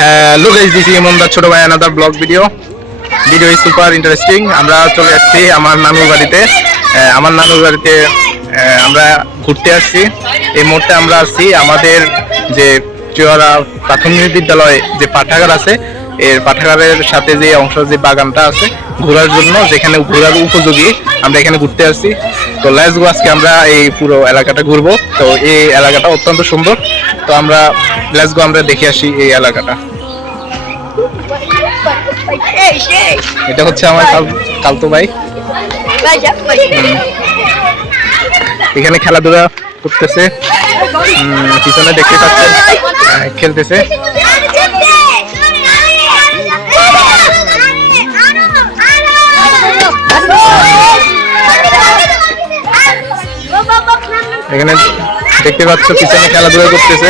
Hello guys, this is ইমনদার ছোট ভাই, another blog video is super interesting. আমরা চলে আসছি আমার নানুর বাড়িতে। আমরা ঘুরতে আসছি। এই মুহূর্তে আমরা আসছি আমাদের যে চুয়ারা প্রাথমিক বিদ্যালয় যে পাঠাগার আছে, এর পাঠাগারের সাথে যে অংশ যে বাগানটা আছে ঘোরার জন্য, যেখানে ঘোরার উপযোগী, আমরা এখানে ঘুরতে আসছি। তো লেটস গো, আজকে আমরা এই পুরো এলাকাটা ঘুরবো। তো এই এলাকাটা অত্যন্ত সুন্দর। তো লেটস গো, আমরা দেখে আসি এই এলাকাটা। এটা হচ্ছে আমার কালতো ভাই। এখানে খেলাধুলা করতেছে, পিছনে দেখতে পাচ্ছেন খেলতেছে। এখানে দেখতে পাচ্ছ পিছনে খেলাধুলা করতেছে।